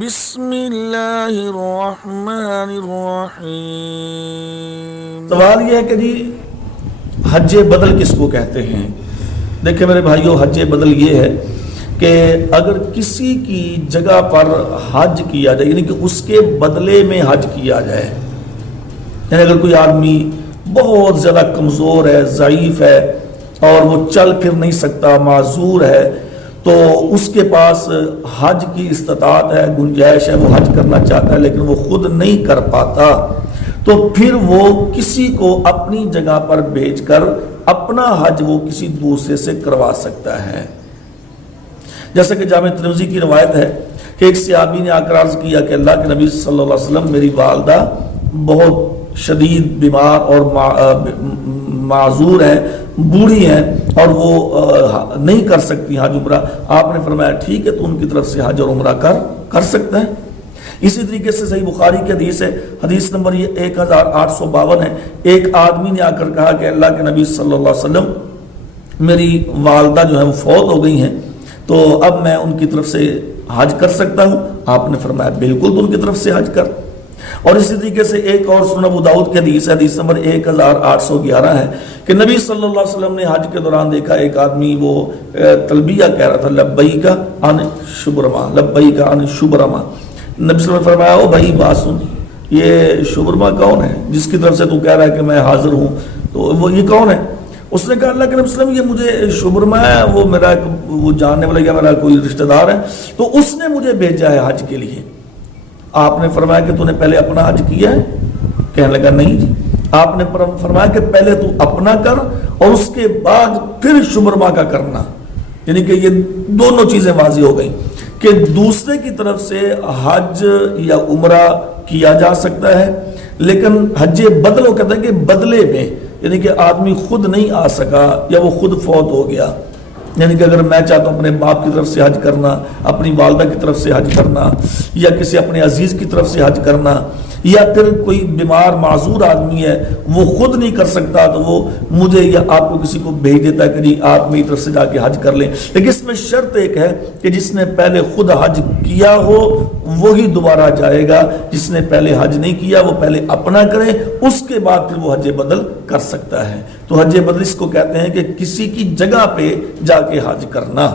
بسم اللہ الرحمن الرحیم۔ سوال یہ ہے کہ جی حج بدل کس کو کہتے ہیں؟ دیکھیں میرے بھائیو، حج بدل یہ ہے کہ اگر کسی کی جگہ پر حج کیا جائے، یعنی کہ اس کے بدلے میں حج کیا جائے، یعنی اگر کوئی آدمی بہت زیادہ کمزور ہے، ضعیف ہے اور وہ چل پھر نہیں سکتا، معذور ہے، تو اس کے پاس حج کی استطاعت ہے، گنجائش ہے، وہ حج کرنا چاہتا ہے لیکن وہ خود نہیں کر پاتا، تو پھر وہ کسی کو اپنی جگہ پر بھیج کر اپنا حج وہ کسی دوسرے سے کروا سکتا ہے۔ جیسا کہ جامع ترمذی کی روایت ہے کہ ایک صحابی نے آ کر عرض کیا کہ اللہ کے نبی صلی اللہ علیہ وسلم، میری والدہ بہت شدید بیمار اور معذور ہیں، بوڑھی ہیں اور وہ نہیں کر سکتی حج عمرہ۔ آپ نے فرمایا ٹھیک ہے، تو ان کی طرف سے حج اور عمرہ کر سکتا ہے۔ اسی طریقے سے صحیح بخاری کی حدیث ہے، حدیث نمبر 1852 ہے، ایک آدمی نے آ کر کہا کہ اللہ کے نبی صلی اللہ علیہ وسلم، میری والدہ جو ہے وہ فوت ہو گئی ہیں، تو اب میں ان کی طرف سے حج کر سکتا ہوں؟ آپ نے فرمایا بالکل، تو ان کی طرف سے حج کر۔ اور اسی طریقے سے ایک اور سنن ابو داؤد کی حدیث ہے، حدیث نمبر 1811 ہے کہ نبی صلی اللہ علیہ وسلم نے حج کے دوران دیکھا ایک آدمی وہ تلبیہ کہہ رہا تھا، لبیک عن شبرما، لبیک عن شبرما۔ نبی صلی اللہ علیہ وسلم نے فرمایا، او بھائی بات سن، یہ شبرما کون ہے جس کی طرف سے تو کہہ رہا ہے کہ میں حاضر ہوں؟ تو وہ یہ کون ہے؟ اس نے کہا اللہ کے نبی صلی اللہ علیہ وسلم، یہ مجھے شبرما ہے، وہ میرا وہ جاننے والا یا میرا کوئی رشتہ دار ہے، تو اس نے مجھے بھیجا ہے حج کے لیے۔ آپ نے فرمایا کہ تو نے پہلے اپنا حج کیا ہے؟ کہنے لگا نہیں جی۔ آپ نے فرمایا کہ پہلے تو اپنا کر اور اس کے بعد پھر شبرما کا کرنا، یعنی کہ یہ دونوں چیزیں واضح ہو گئیں کہ دوسرے کی طرف سے حج یا عمرہ کیا جا سکتا ہے، لیکن حج بدل وہ کہتے ہیں کہ بدلے میں، یعنی کہ آدمی خود نہیں آ سکا یا وہ خود فوت ہو گیا، یعنی کہ اگر میں چاہتا ہوں اپنے باپ کی طرف سے حج کرنا، اپنی والدہ کی طرف سے حج کرنا، یا کسی اپنے عزیز کی طرف سے حج کرنا، یا پھر کوئی بیمار معذور آدمی ہے وہ خود نہیں کر سکتا، تو وہ مجھے یا آپ کو کسی کو بھیج دیتا ہے کہ جی آپ میری طرف سے جا کے حج کر لیں، لیکن اس میں شرط ایک ہے کہ جس نے پہلے خود حج کیا ہو وہی دوبارہ جائے گا، جس نے پہلے حج نہیں کیا وہ پہلے اپنا کرے، اس کے بعد پھر وہ حج بدل کر سکتا ہے۔ تو حج بدل اس کو کہتے ہیں کہ کسی کی جگہ پہ جا کے حج کرنا۔